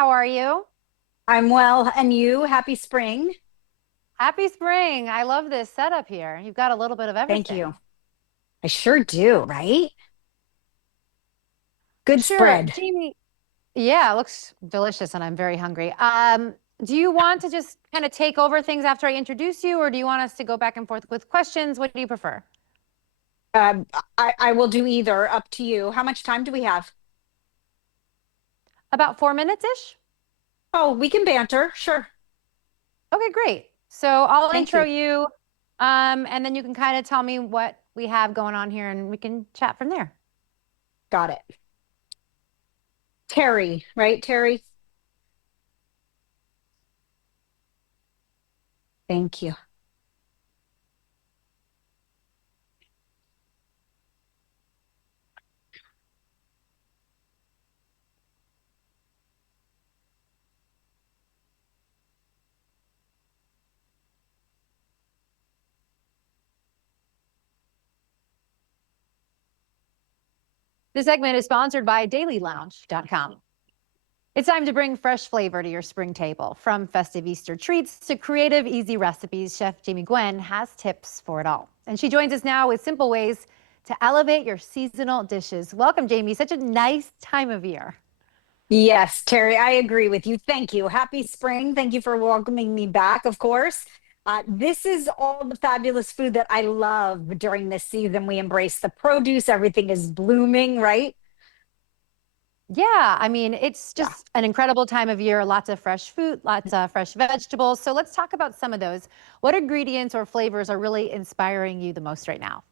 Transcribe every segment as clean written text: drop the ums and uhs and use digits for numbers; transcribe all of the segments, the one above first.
How are you? I'm well, and you? Happy spring. Happy spring. I love this setup here. You've got a little bit of Thank you. everything. I sure do, right? Good Sure, spread. Jamie. Yeah, it looks delicious and I'm very hungry. Do you want to just kind of take over things after I introduce you, or do you want us to go back and forth with questions? What do you prefer? Um, I will do either, up to you. How much time do we have? About 4 minutes-ish? Oh, we can banter. Sure. Okay, great. So I'll Thank intro you. you, and then you can kind of tell me what we have going on here and we can chat from there. Got it. Terry, right? Terry. Thank you. This segment is sponsored by dailylounge.com. It's time to bring fresh flavor to your spring table. From festive Easter treats to creative, easy recipes, Chef Jamie Gwen has tips for it all. And she joins us now with simple ways to elevate your seasonal dishes. Welcome, Jamie. Such a nice time of year. Yes, Terry, I agree with you. Thank you. Happy spring. Thank you for welcoming me back, of course. This is all the fabulous food that I love during this season. We embrace the produce, everything is blooming, right? Yeah, I mean, it's Yeah. just an incredible time of year. Lots of fresh fruit, lots of fresh vegetables. So let's talk about some of those. What ingredients or flavors are really inspiring you the most right now?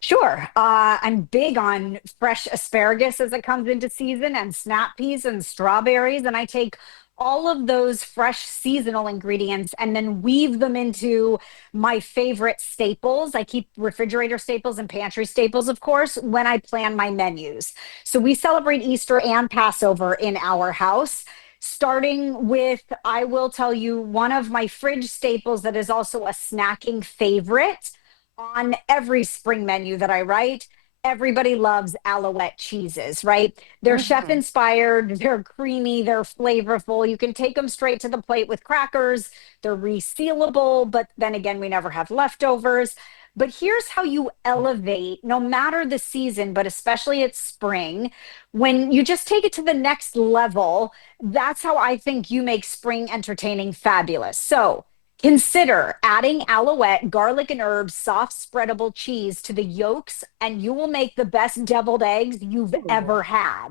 Sure. I'm big on fresh asparagus as it comes into season and snap peas and strawberries. And I take all of those fresh seasonal ingredients and then weave them into my favorite staples. I keep refrigerator staples and pantry staples, of course, when I plan my menus. So we celebrate Easter and Passover in our house. Starting with, I will tell you, one of my fridge staples that is also a snacking favorite on every spring menu that I write. Everybody loves Alouette cheeses, right? They're chef Mhm. inspired, they're creamy, they're flavorful. You can take them straight to the plate with crackers. They're resealable, but then again, we never have leftovers. But here's how you elevate, no matter the season, but especially it's spring, when you just take it to the next level. That's how I think you make spring entertaining fabulous. So, consider adding Alouette, garlic and herbs, soft spreadable cheese to the yolks, and you will make the best deviled eggs you've Ooh. ever had.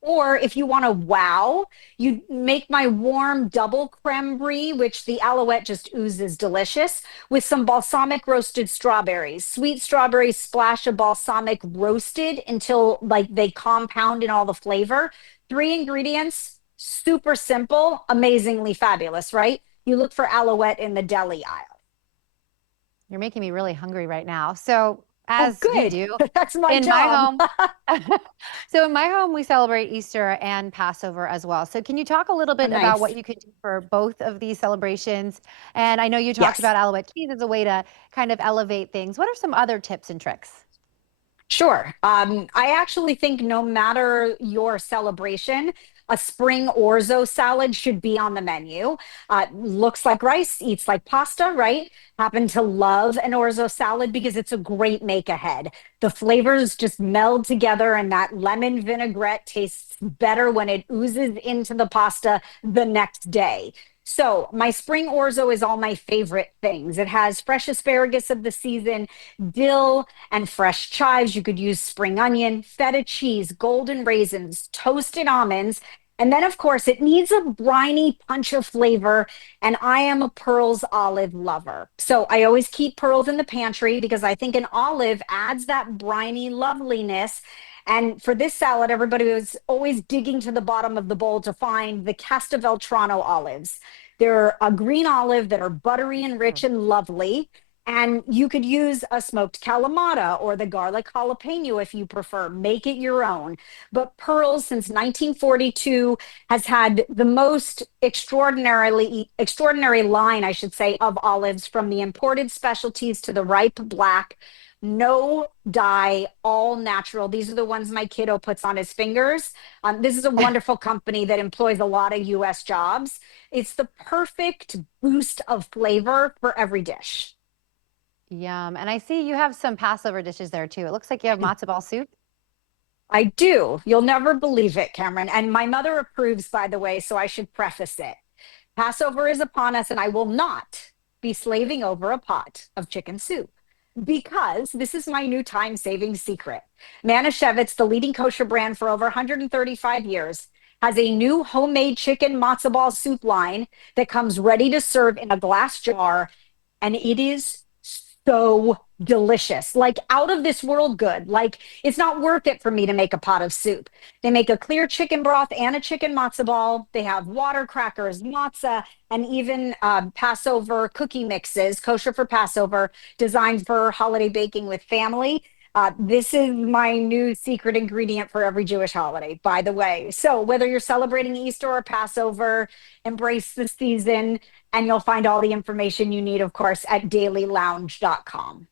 Or if you want to wow, you make my warm double creme brie, which the Alouette just oozes delicious, with some balsamic roasted strawberries. Sweet strawberries, splash of balsamic roasted until like they compound in all the flavor. Three ingredients, super simple, amazingly fabulous, right? You look for Alouette in the deli aisle. You're making me really hungry right now. So, Oh, as you good. do, That's my in my job. home, so in my home, we celebrate Easter and Passover as well. So, can you talk a little Oh, bit about what nice. you could do for both of these celebrations? And I know you talked Yes. about Alouette cheese as a way to kind of elevate things. What are some other tips and tricks? Sure. I actually think no matter your celebration, a spring orzo salad should be on the menu. Looks like rice, eats like pasta, right? Happen to love an orzo salad because it's a great make ahead. The flavors just meld together, and that lemon vinaigrette tastes better when it oozes into the pasta the next day. So, my spring orzo is all my favorite things. It has fresh asparagus of the season, dill, and fresh chives. You could use spring onion, feta cheese, golden raisins, toasted almonds. And then, of course, it needs a briny punch of flavor. And I am a Pearls olive lover. So I always keep pearls in the pantry because I think an olive adds that briny loveliness. And for this salad, everybody was always digging to the bottom of the bowl to find the Castelvetrano olives. They're a green olive that are buttery and rich and lovely. And you could use a smoked Kalamata or the garlic jalapeno if you prefer. Make it your own. But Pearls, since 1942, has had the most extraordinary line, I should say, of olives, from the imported specialties to the ripe black. no dye, all natural. These are the ones my kiddo puts on his fingers. This is a wonderful company that employs a lot of US jobs. It's the perfect boost of flavor for every dish. Yum. And I see you have some Passover dishes there too. It looks like you have matzo ball soup. I do. You'll never believe it, Cameron. And my mother approves, by the way, so I should preface it. Passover is upon us, and I will not be slaving over a pot of chicken soup because this is my new time saving secret. Manischewitz, the leading kosher brand for over 135 years, has a new homemade chicken matzo ball soup line that comes ready to serve in a glass jar, and it is so delicious, like out of this world good. Like it's not worth it for me to make a pot of soup. They make a clear chicken broth and a chicken matzo ball. They have water crackers, matzah, and even Passover cookie mixes, kosher for Passover, designed for holiday baking with family. This is my new secret ingredient for every Jewish holiday, by the way. So whether you're celebrating Easter or Passover, embrace the season, and you'll find all the information you need, of course, at dailylounge.com.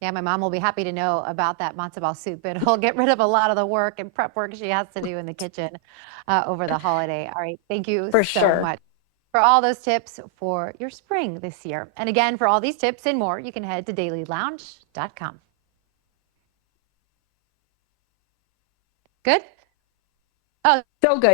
Yeah, my mom will be happy to know about that matzo ball soup. It'll get rid of a lot of the work and prep work she has to do in the kitchen over the holiday. All right, thank you For so sure. much for all those tips for your spring this year. And again, for all these tips and more, you can head to dailylounge.com. Good? Oh, So good.